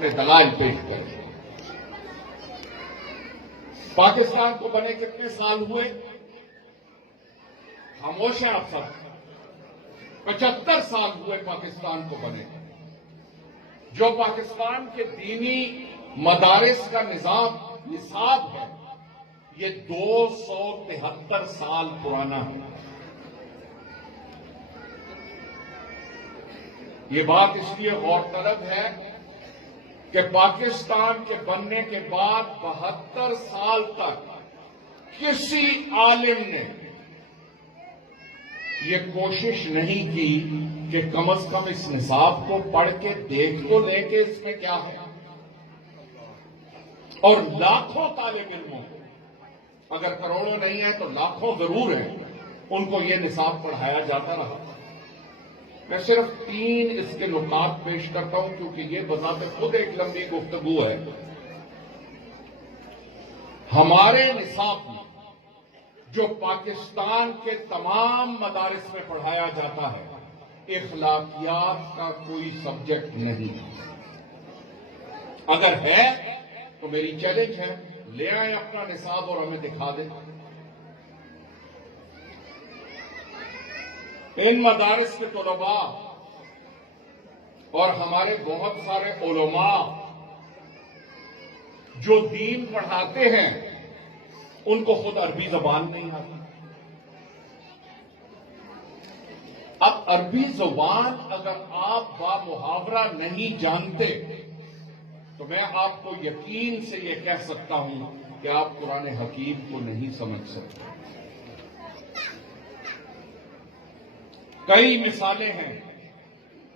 اپنے دلائل پیش کریں۔ پاکستان کو بنے کتنے سال ہوئے؟ خاموش ہیں آپ سب، 75 سال ہوئے پاکستان کو بنے۔ جو پاکستان کے دینی مدارس کا نصاب ہے، یہ 273 سال پرانا ہے۔ یہ بات اس لیے غور طلب ہے کہ پاکستان کے بننے کے بعد 72 سال تک کسی عالم نے یہ کوشش نہیں کی کہ کم از کم اس نصاب کو پڑھ کے دیکھ تو لیں کہ اس میں کیا ہے۔ اور لاکھوں طالب علموں کو، اگر کروڑوں نہیں ہیں تو لاکھوں ضرور ہیں، ان کو یہ نصاب پڑھایا جاتا رہا۔ میں صرف 3 اس کے نکات پیش کرتا ہوں کیونکہ یہ بذات خود ایک لمبی گفتگو ہے۔ ہمارے نصاب میں جو پاکستان کے تمام مدارس میں پڑھایا جاتا ہے، اخلاقیات کا کوئی سبجیکٹ نہیں۔ اگر ہے تو میری چیلنج ہے، لے آئیں اپنا نصاب اور ہمیں دکھا دیں۔ ان مدارس کے طلباء اور ہمارے بہت سارے علماء جو دین پڑھاتے ہیں، ان کو خود عربی زبان نہیں آتی۔ اب عربی زبان اگر آپ با محاورہ نہیں جانتے تو میں آپ کو یقین سے یہ کہہ سکتا ہوں کہ آپ قرآن حکیم کو نہیں سمجھ سکتے۔ کئی مثالیں ہیں،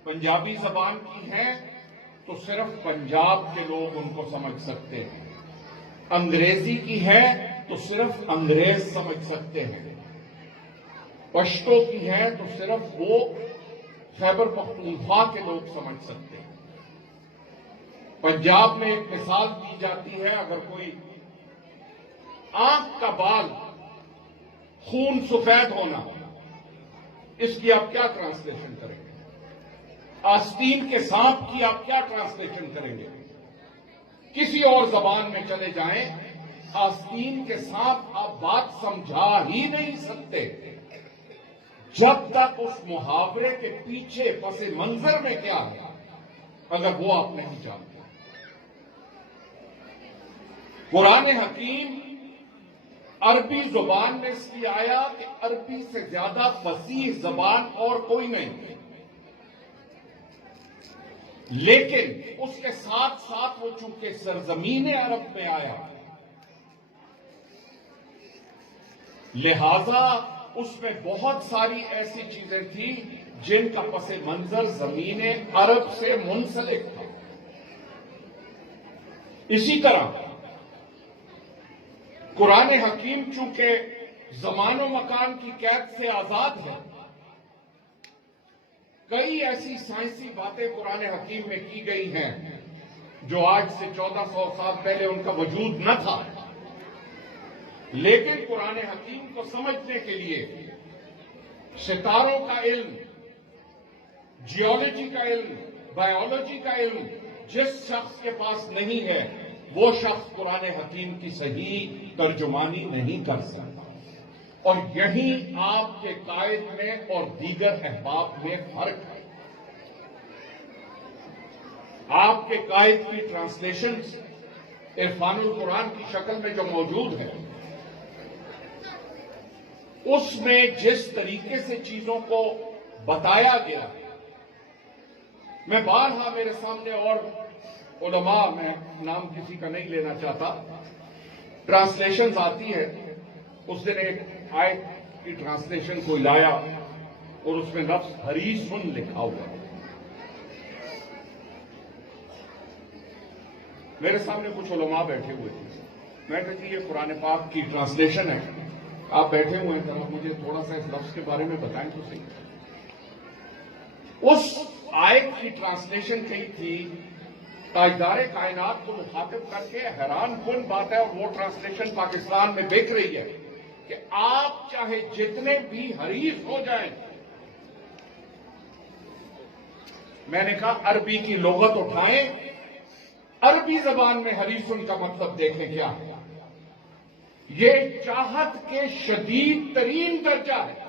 پنجابی زبان کی ہیں تو صرف پنجاب کے لوگ ان کو سمجھ سکتے ہیں، انگریزی کی ہے تو صرف انگریز سمجھ سکتے ہیں، پشتو کی ہے تو صرف وہ خیبر پختونخوا کے لوگ سمجھ سکتے ہیں۔ پنجاب میں ایک مثال دی جاتی ہے، اگر کوئی آنکھ کا بال خون سفید ہونا، اس کی آپ کیا ٹرانسلیشن کریں گے؟ آستین کے سانپ کی آپ کیا ٹرانسلیشن کریں گے؟ کسی اور زبان میں چلے جائیں، آستین کے سانپ آپ بات سمجھا ہی نہیں سکتے جب تک اس محاورے کے پیچھے پس منظر میں کیا ہے اگر وہ آپ نہیں جانتے۔ قرآن حکیم عربی زبان میں اس لیے آیا کہ عربی سے زیادہ فصیح زبان اور کوئی نہیں، لیکن اس کے ساتھ ساتھ وہ چونکہ سرزمین عرب میں آیا، لہذا اس میں بہت ساری ایسی چیزیں تھیں جن کا پس منظر زمین عرب سے منسلک تھا۔ اسی طرح قرآن حکیم چونکہ زمان و مکان کی قید سے آزاد ہے، کئی ایسی سائنسی باتیں قرآن حکیم میں کی گئی ہیں جو آج سے 1400 سال پہلے ان کا وجود نہ تھا، لیکن قرآن حکیم کو سمجھنے کے لیے ستاروں کا علم، جیولوجی کا علم، بایولوجی کا علم جس شخص کے پاس نہیں ہے، وہ شخص قرآن حکیم کی صحیح ترجمانی نہیں کر سکتا۔ اور یہی آپ کے قائد میں اور دیگر احباب میں فرق ہے۔ آپ کے قائد کی ٹرانسلیشن عرفان القرآن کی شکل میں جو موجود ہے، اس میں جس طریقے سے چیزوں کو بتایا گیا ہے، میں بارہا میرے سامنے اور علماء، میں نام کسی کا نہیں لینا چاہتا، ٹرانسلیشنز آتی ہے۔ اس دن ایک آیت کی ٹرانسلیشن کو لایا اور اس میں لفظ حریصن لکھا ہوا۔ میرے سامنے کچھ علماء بیٹھے ہوئے تھے، میں کہتی یہ قرآن پاک کی ٹرانسلیشن ہے، آپ بیٹھے ہوئے ہیں، ذرا مجھے تھوڑا سا اس لفظ کے بارے میں بتائیں تو صحیح۔ اس آیت کی ٹرانسلیشن کہی تھی، تاجدار کائنات کو مخاطب کر کے حیران کن بات ہے، اور وہ ٹرانسلیشن پاکستان میں بک رہی ہے کہ آپ چاہے جتنے بھی حریص ہو جائیں، میں نے کہا عربی کی لغت اٹھائیں عربی زبان میں حریصن کا مطلب دیکھیں کیا ہے. یہ چاہت کے شدید ترین درجہ ہے.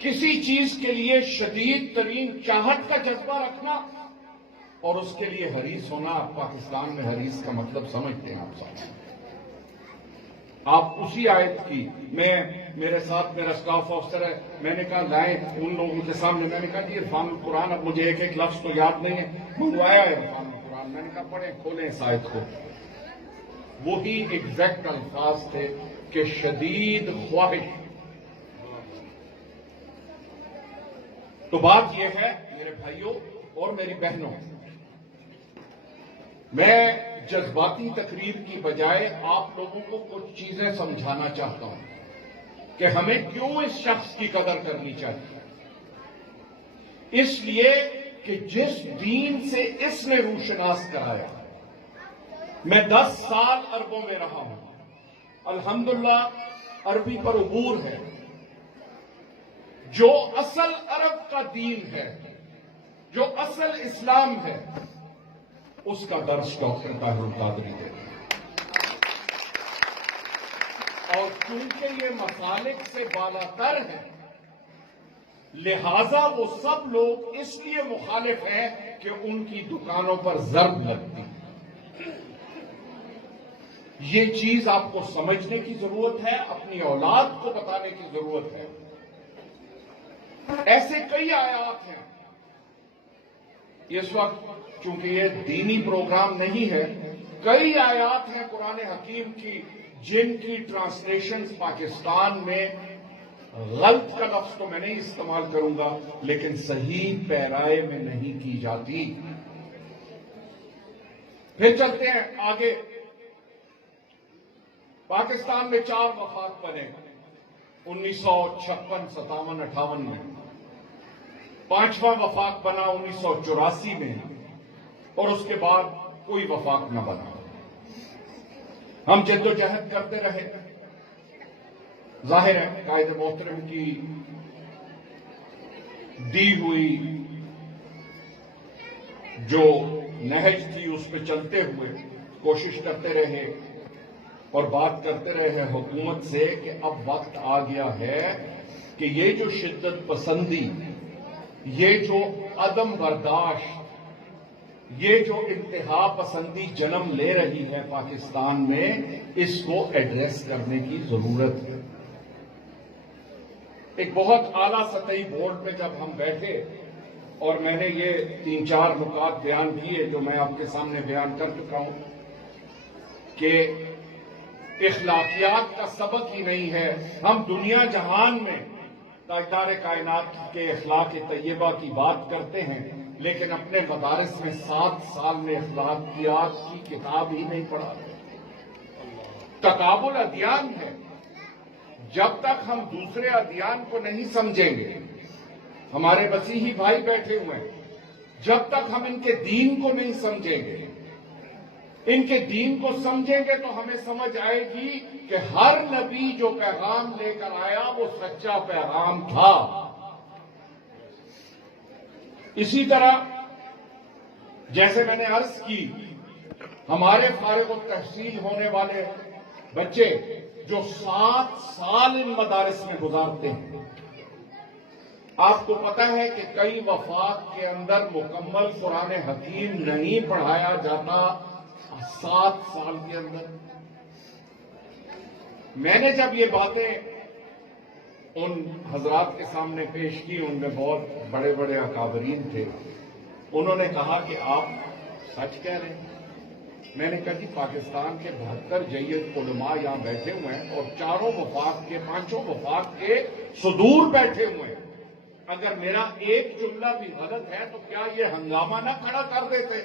کسی چیز کے لیے شدید ترین چاہت کا جذبہ رکھنا اور اس کے لیے حریص ہونا. آپ پاکستان میں حریص کا مطلب سمجھتے ہیں آپ سب. آپ اسی آیت کی میرے ساتھ میرا اسٹاف آفیسر ہے, میں نے کہا لائیں ان لوگوں کے سامنے, میں نے کہا جی عرفان القرآن, اب مجھے ایک ایک لفظ تو یاد نہیں ہے, منگوایا ہے عرفان القرآن. میں نے کہا پڑھیں, کھولیں اس آیت کو. وہی ایگزیکٹ الفاظ تھے کہ شدید خواہش. تو بات یہ ہے میرے بھائیوں اور میری بہنوں, میں جذباتی تقریر کی بجائے آپ لوگوں کو کچھ چیزیں سمجھانا چاہتا ہوں کہ ہمیں کیوں اس شخص کی قدر کرنی چاہیے. اس لیے کہ جس دین سے اس نے روشناس کرایا. میں 10 سال عربوں میں رہا ہوں, الحمدللہ عربی پر عبور ہے. جو اصل عرب کا دین ہے, جو اصل اسلام ہے, اس کا درس ڈاکٹر طاہر القادری دے. اور چونکہ یہ مسالک سے بالا تر ہے, لہذا وہ سب لوگ اس لیے مخالف ہیں کہ ان کی دکانوں پر ضرب لگتی. یہ چیز آپ کو سمجھنے کی ضرورت ہے, اپنی اولاد کو بتانے کی ضرورت ہے. ایسے کئی آیات ہیں. اس وقت چونکہ یہ دینی پروگرام نہیں ہے, کئی آیات ہیں قرآن حکیم کی جن کی ٹرانسلیشنز پاکستان میں, غلط کا لفظ تو میں نہیں استعمال کروں گا, لیکن صحیح پیرائے میں نہیں کی جاتی. پھر چلتے ہیں آگے. پاکستان میں 4 وفاق بنے 1956, 57, 58 میں. 5واں وفاق بنا 1984 میں, اور اس کے بعد کوئی وفاق نہ بنا. ہم جد و جہد کرتے رہے. ظاہر ہے قائد محترم کی دی ہوئی جو نہج تھی اس پہ چلتے ہوئے کوشش کرتے رہے اور بات کرتے رہے حکومت سے کہ اب وقت آ گیا ہے کہ یہ جو شدت پسندی, یہ جو عدم برداشت, یہ جو انتہا پسندی جنم لے رہی ہے پاکستان میں, اس کو ایڈریس کرنے کی ضرورت ہے. ایک بہت اعلیٰ سطحی بورڈ پہ جب ہم بیٹھے اور میں نے یہ 3-4 نکات بیان کیے جو میں آپ کے سامنے بیان کر چکا ہوں کہ اخلاقیات کا سبق ہی نہیں ہے. ہم دنیا جہان میں تاجدار کائنات کے اخلاق طیبہ کی بات کرتے ہیں, لیکن اپنے مدارس میں 7 سال میں اخلاقیات کی کتاب ہی نہیں پڑھا. تقابل ادیان ہے. جب تک ہم دوسرے ادیان کو نہیں سمجھیں گے, ہمارے مسیحی بھائی بیٹھے ہوئے ہیں, جب تک ہم ان کے دین کو نہیں سمجھیں گے, ان کے دین کو سمجھیں گے تو ہمیں سمجھ آئے گی کہ ہر نبی جو پیغام لے کر آیا وہ سچا پیغام تھا. اسی طرح جیسے میں نے عرض کی, ہمارے فارغ التحصیل ہونے والے بچے جو 7 سال ان مدارس میں گزارتے ہیں, آپ کو پتا ہے کہ کئی وفاق کے اندر مکمل قرآن حکیم نہیں پڑھایا جاتا 7 سال کے اندر. میں نے جب یہ باتیں ان حضرات کے سامنے پیش کی, ان میں بہت بڑے بڑے اکابرین تھے, انہوں نے کہا کہ آپ سچ کہہ رہے ہیں. میں نے کہا جی پاکستان کے 72 جید علماء یہاں بیٹھے ہوئے ہیں اور 4 وفاق کے 5 وفاق کے صدور بیٹھے ہوئے ہیں. اگر میرا ایک جملہ بھی غلط ہے تو کیا یہ ہنگامہ نہ کھڑا کر دیتے؟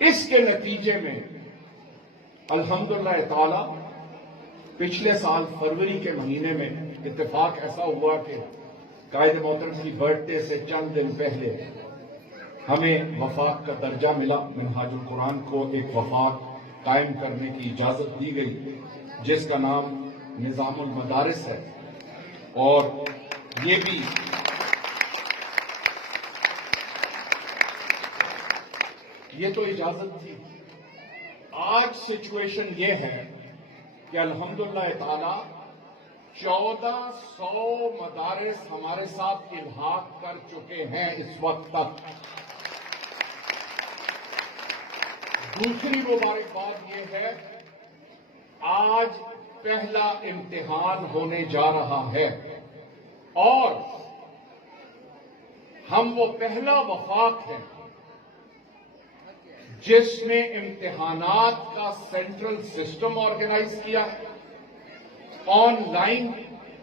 اس کے نتیجے میں الحمدللہ تعالی پچھلے سال فروری کے مہینے میں اتفاق ایسا ہوا کہ قائد محترم کی برتھ ڈے سے چند دن پہلے ہمیں وفاق کا درجہ ملا. منہاج القرآن کو ایک وفاق قائم کرنے کی اجازت دی گئی جس کا نام نظام المدارس ہے, اور یہ بھی یہ تو اجازت تھی. آج سچویشن یہ ہے کہ الحمدللہ تعالی 1400 مدارس ہمارے ساتھ الحاق کر چکے ہیں اس وقت تک. دوسری مبارک بات یہ ہے، آج پہلا امتحان ہونے جا رہا ہے اور ہم وہ پہلا وفاق ہے جس نے امتحانات کا سینٹرل سسٹم آرگنائز کیا ہے، آن لائن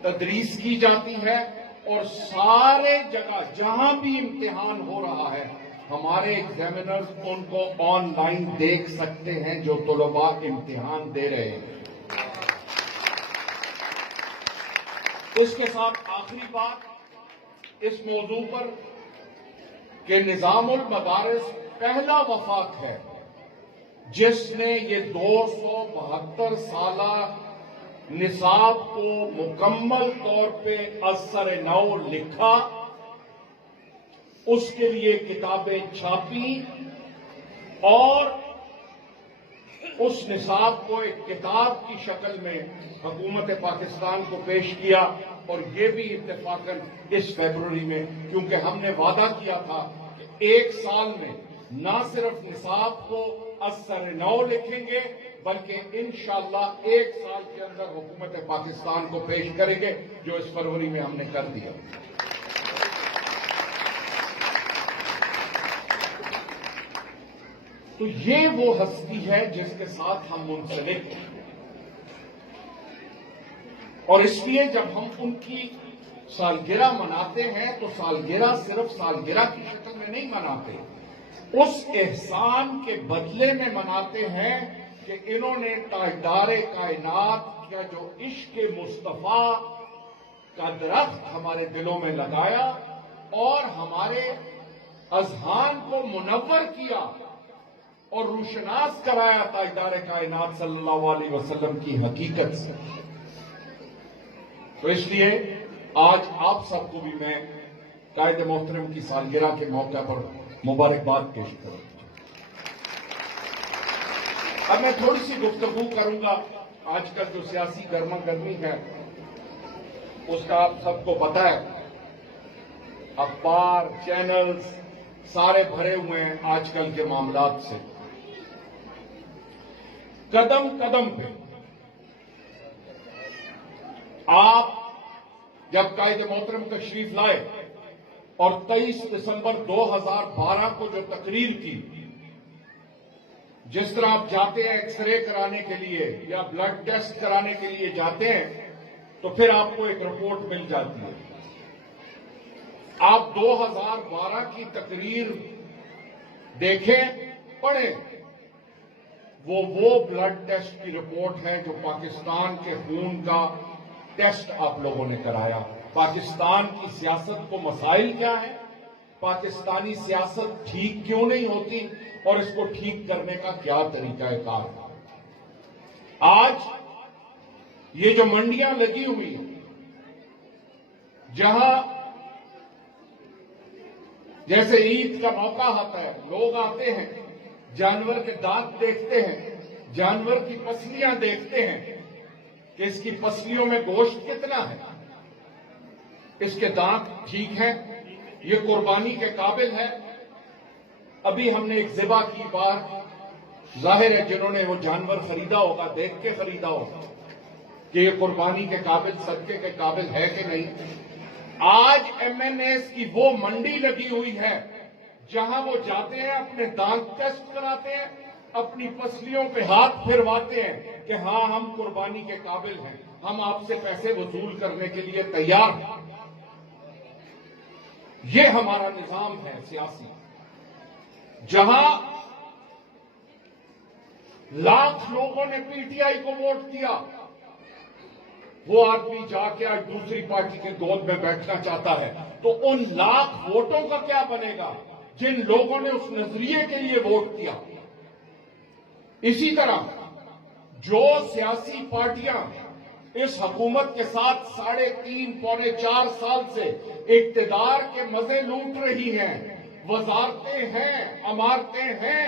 تدریس کی جاتی ہے اور سارے جگہ جہاں بھی امتحان ہو رہا ہے ہمارے ایگزامینرز ان کو آن لائن دیکھ سکتے ہیں جو طلباء امتحان دے رہے ہیں. اس کے ساتھ آخری بات اس موضوع پر کہ نظام المدارس پہلا وفاق ہے جس نے یہ 272 سالہ نصاب کو مکمل طور پہ از سر نو لکھا، اس کے لیے کتابیں چھاپی اور اس نصاب کو ایک کتاب کی شکل میں حکومت پاکستان کو پیش کیا. اور یہ بھی اتفاقاً اس فیبروری میں، کیونکہ ہم نے وعدہ کیا تھا کہ ایک سال میں نہ صرف نصاب کو از سر نو لکھیں گے بلکہ انشاءاللہ ایک سال کے اندر حکومت پاکستان کو پیش کریں گے، جو اس فروری میں ہم نے کر دیا. تو یہ وہ ہستی ہے جس کے ساتھ ہم منسلک ہیں اور اس لیے جب ہم ان کی سالگرہ مناتے ہیں تو سالگرہ صرف سالگرہ کی شکل میں نہیں مناتے، اس احسان کے بدلے میں مناتے ہیں کہ انہوں نے تاجدار کائنات کا جو عشق مصطفیٰ کا درخت ہمارے دلوں میں لگایا اور ہمارے اذہان کو منور کیا اور روشناس کرایا تاجدار کائنات صلی اللہ علیہ وسلم کی حقیقت سے. تو اس لیے آج آپ سب کو بھی میں قائد محترم کی سالگرہ کے موقع پر مبارکباد پیش کروں. اب میں تھوڑی سی گفتگو کروں گا. آج کل جو سیاسی گرما گرمی ہے اس کا آپ سب کو پتہ ہے، اخبار چینلز سارے بھرے ہوئے ہیں آج کل کے معاملات سے. قدم قدم پہ آپ جب قائد محترم تشریف لائے اور 23 دسمبر 2012 کو جو تقریر کی، جس طرح آپ جاتے ہیں ایکس رے کرانے کے لیے یا بلڈ ٹیسٹ کرانے کے لیے جاتے ہیں تو پھر آپ کو ایک رپورٹ مل جاتی ہے. آپ 2012 کی تقریر دیکھیں، پڑھیں، وہ بلڈ ٹیسٹ کی رپورٹ ہے جو پاکستان کے خون کا ٹیسٹ آپ لوگوں نے کرایا. پاکستان کی سیاست کو مسائل کیا ہیں، پاکستانی سیاست ٹھیک کیوں نہیں ہوتی اور اس کو ٹھیک کرنے کا کیا طریقہ کار. آج یہ جو منڈیاں لگی ہوئی ہیں جہاں جیسے عید کا موقع آتا ہے لوگ آتے ہیں، جانور کے دانت دیکھتے ہیں، جانور کی پسلیاں دیکھتے ہیں کہ اس کی پسلیوں میں گوشت کتنا ہے، اس کے دانت ٹھیک ہیں، یہ قربانی کے قابل ہے. ابھی ہم نے ایک ذبح کی بات، ظاہر ہے جنہوں نے وہ جانور خریدا ہوگا دیکھ کے خریدا ہوگا کہ یہ قربانی کے قابل، صدقے کے قابل ہے کہ نہیں. آج ایم این ایس کی وہ منڈی لگی ہوئی ہے جہاں وہ جاتے ہیں، اپنے دانت ٹیسٹ کراتے ہیں، اپنی پسلیوں پہ ہاتھ پھرواتے ہیں کہ ہاں ہم قربانی کے قابل ہیں، ہم آپ سے پیسے وصول کرنے کے لیے تیار ہیں. یہ ہمارا نظام ہے سیاسی، جہاں لاکھ لوگوں نے پی ٹی آئی کو ووٹ دیا، وہ آدمی جا کے آج دوسری پارٹی کے گود میں بیٹھنا چاہتا ہے تو ان لاکھ ووٹوں کا کیا بنے گا جن لوگوں نے اس نظریے کے لیے ووٹ کیا. اسی طرح جو سیاسی پارٹیاں اس حکومت کے ساتھ 3.5 پونے 4 سال سے اقتدار کے مزے لوٹ رہی ہیں، وزارتیں ہیں، عمارتیں ہیں،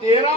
13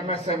MSM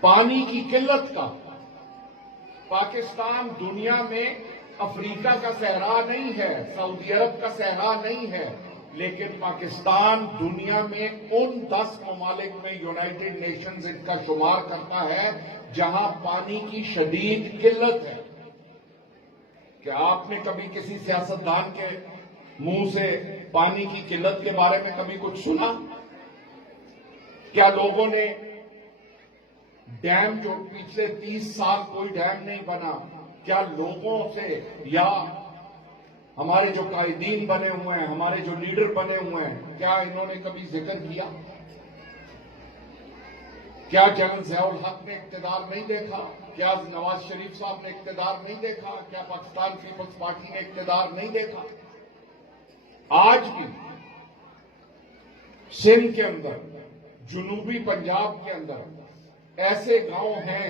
پانی کی قلت کا، پاکستان دنیا میں افریقہ کا صحرا نہیں ہے، سعودی عرب کا صحرا نہیں ہے، لیکن پاکستان دنیا میں ان 10 ممالک میں یونائیٹڈ نیشنز ان کا شمار کرتا ہے جہاں پانی کی شدید قلت ہے۔ کیا آپ نے کبھی کسی سیاستدان کے منہ سے پانی کی قلت کے بارے میں کبھی کچھ سنا؟ کیا لوگوں نے ڈیم جو پچھلے 30 سال کوئی ڈیم نہیں بنا، کیا لوگوں سے یا ہمارے جو قائدین بنے ہوئے ہیں، ہمارے جو لیڈر بنے ہوئے ہیں، کیا انہوں نے کبھی ذکر کیا؟ کیا جنرل ضیاء الحق نے اقتدار نہیں دیکھا؟ کیا نواز شریف صاحب نے اقتدار نہیں دیکھا؟ کیا پاکستان پیپلز پارٹی نے اقتدار نہیں دیکھا؟ آج بھی سندھ کے اندر، جنوبی پنجاب کے اندر ایسے گاؤں ہیں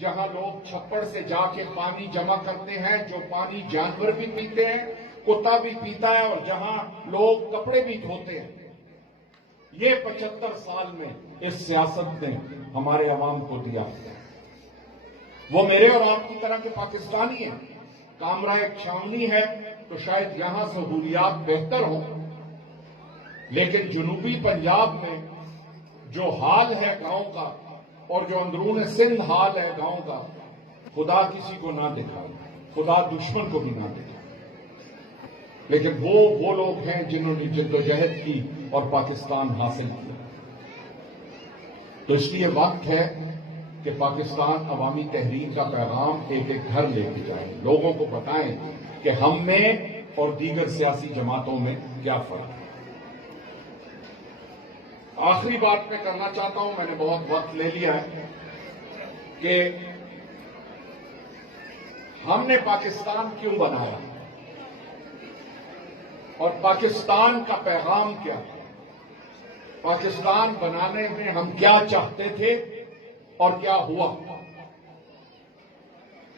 جہاں لوگ چھپڑ سے جا کے پانی جمع کرتے ہیں، جو پانی جانور بھی پیتے ہیں، کتا بھی پیتا ہے، اور جہاں لوگ کپڑے بھی دھوتے ہیں۔ یہ 75 سال میں اس سیاست نے ہمارے عوام کو دیا۔ وہ میرے اور آپ کی طرح کے پاکستانی ہیں، کامرہ ایک چھاونی ہے تو شاید یہاں سہولیات بہتر ہوں، لیکن جنوبی پنجاب میں جو حال ہے گاؤں کا اور جو اندرون سندھ حال ہے گاؤں کا، خدا کسی کو نہ دکھائے، خدا دشمن کو بھی نہ دکھائے، لیکن وہ لوگ ہیں جنہوں نے جدوجہد کی اور پاکستان حاصل کیا۔ تو اس لیے وقت ہے کہ پاکستان عوامی تحریک کا پیغام ایک ایک گھر لے کے جائیں، لوگوں کو بتائیں کہ ہم میں اور دیگر سیاسی جماعتوں میں کیا فرق ہے۔ آخری بات میں کرنا چاہتا ہوں، میں نے بہت وقت لے لیا ہے، کہ ہم نے پاکستان کیوں بنایا اور پاکستان کا پیغام کیا ہے، پاکستان بنانے میں ہم کیا چاہتے تھے اور کیا ہوا۔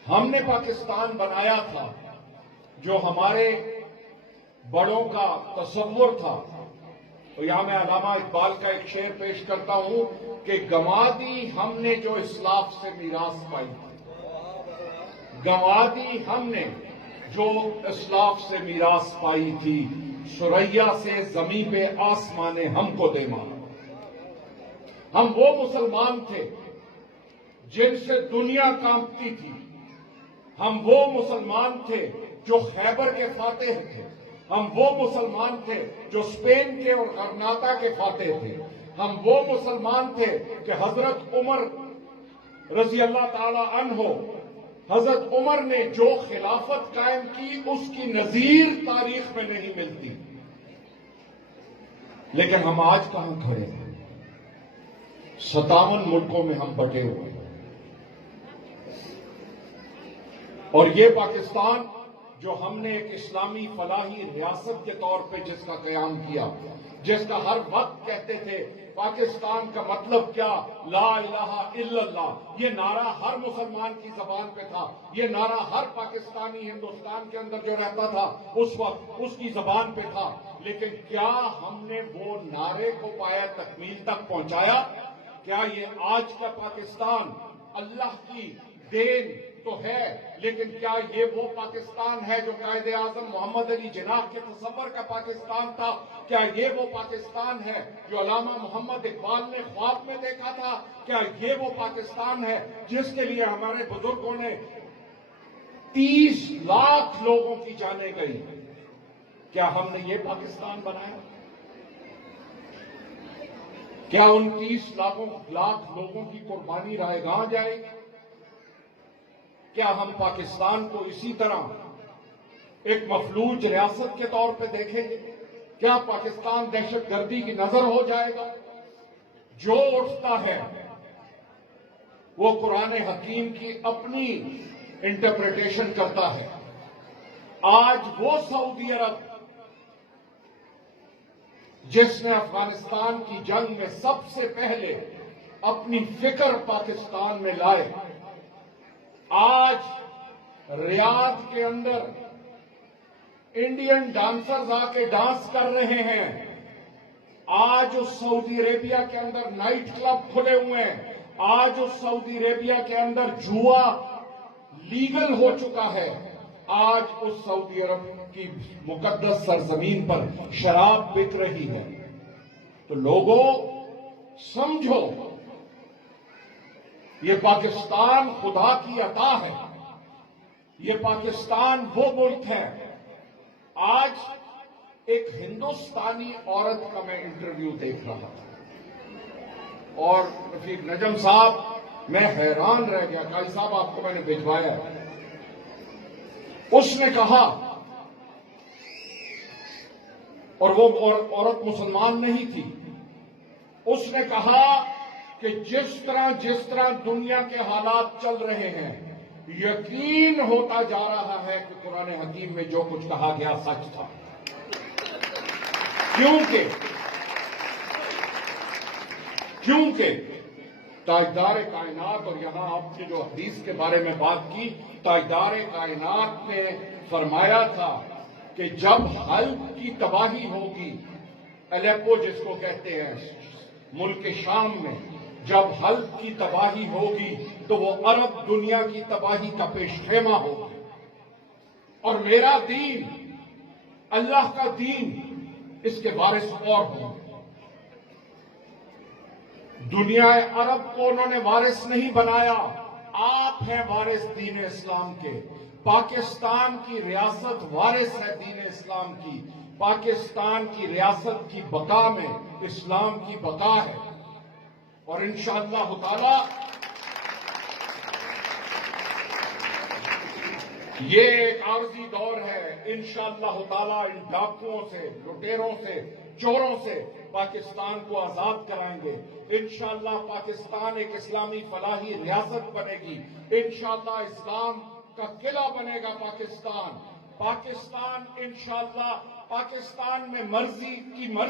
ہم نے پاکستان بنایا تھا جو ہمارے بڑوں کا تصور تھا، تو یہاں میں علامہ اقبال کا ایک شعر پیش کرتا ہوں کہ گنوا دی ہم نے جو اسلاف سے میراث پائی تھی، گنوا دی ہم نے جو اسلاف سے میراث پائی تھی، ثریا سے زمین پہ آسمان نے ہم کو دے مانا۔ ہم وہ مسلمان تھے جن سے دنیا کانپتی تھی، ہم وہ مسلمان تھے جو خیبر کے فاتح تھے، ہم وہ مسلمان تھے جو اسپین کے اور غرناطہ کے فاتح تھے، ہم وہ مسلمان تھے کہ حضرت عمر رضی اللہ تعالی عنہ، حضرت عمر نے جو خلافت قائم کی اس کی نظیر تاریخ میں نہیں ملتی۔ لیکن ہم آج کہاں کھڑے ہیں؟ 57 ملکوں میں ہم بٹے ہوئے ہیں، اور یہ پاکستان جو ہم نے ایک اسلامی فلاحی ریاست کے طور پہ جس کا قیام کیا، جس کا ہر وقت کہتے تھے پاکستان کا مطلب کیا، لا الہ الا اللہ، یہ نعرہ ہر مسلمان کی زبان پہ تھا، یہ نعرہ ہر پاکستانی ہندوستان کے اندر جو رہتا تھا اس وقت اس کی زبان پہ تھا، لیکن کیا ہم نے وہ نعرے کو پایا تکمیل تک پہنچایا؟ کیا یہ آج کا پاکستان اللہ کی دین تو ہے، لیکن کیا یہ وہ پاکستان ہے جو قائد اعظم محمد علی جناح کے تصور کا پاکستان تھا؟ کیا یہ وہ پاکستان ہے جو علامہ محمد اقبال نے خواب میں دیکھا تھا؟ کیا یہ وہ پاکستان ہے جس کے لیے ہمارے بزرگوں نے 30 لاکھ لوگوں کی جانیں گئی؟ کیا ہم نے یہ پاکستان بنایا؟ کیا ان 30 لاکھ لوگوں کی قربانی رائے گاہ جائے گی؟ کیا ہم پاکستان کو اسی طرح ایک مفلوج ریاست کے طور پہ دیکھیں گے؟ کیا پاکستان دہشت گردی کی نظر ہو جائے گا؟ جو اٹھتا ہے وہ قرآن حکیم کی اپنی انٹرپریٹیشن کرتا ہے۔ آج وہ سعودی عرب جس نے افغانستان کی جنگ میں سب سے پہلے اپنی فکر پاکستان میں لائے، آج ریاض کے اندر انڈین ڈانسرز آ کے ڈانس کر رہے ہیں، آج اس سعودی عربیہ کے اندر نائٹ کلب کھلے ہوئے ہیں، آج اس سعودی عربیہ کے اندر جوا لیگل ہو چکا ہے. آج اس سعودی عرب کی مقدس سرزمین پر شراب بک رہی ہے. تو لوگوں سمجھو، یہ پاکستان خدا کی عطا ہے. یہ پاکستان وہ ملک ہے. آج ایک ہندوستانی عورت کا میں انٹرویو دیکھ رہا تھا اور رفیق نجم صاحب، میں حیران رہ گیا. قاضی صاحب آپ کو میں نے بھجوایا ہے. اس نے کہا، اور وہ عورت مسلمان نہیں تھی، اس نے کہا کہ جس طرح دنیا کے حالات چل رہے ہیں، یقین ہوتا جا رہا ہے کہ قرآن حکیم میں جو کچھ کہا گیا سچ تھا. کیونکہ تاجدار کائنات، اور یہاں آپ نے جو حدیث کے بارے میں بات کی، تاجدار کائنات نے فرمایا تھا کہ جب حلب کی تباہی ہوگی، الیپو جس کو کہتے ہیں ملک شام میں، جب حلب کی تباہی ہوگی تو وہ عرب دنیا کی تباہی کا پیش خیمہ ہوگا. اور میرا دین، اللہ کا دین، اس کے وارث اور ہوں. دنیا عرب کو انہوں نے وارث نہیں بنایا، آپ ہیں وارث دین اسلام کے. پاکستان کی ریاست وارث ہے دین اسلام کی. پاکستان کی ریاست کی بقا میں اسلام کی بقا ہے. اور انشاءاللہ تعالی یہ ایک عارضی دور ہے. انشاءاللہ تعالی ان ڈاکوؤں سے، لٹیروں سے، چوروں سے پاکستان کو آزاد کرائیں گے. انشاءاللہ پاکستان ایک اسلامی فلاحی ریاست بنے گی. انشاءاللہ اسلام کا قلعہ بنے گا پاکستان. پاکستان انشاءاللہ، پاکستان میں مرضی کی مرضی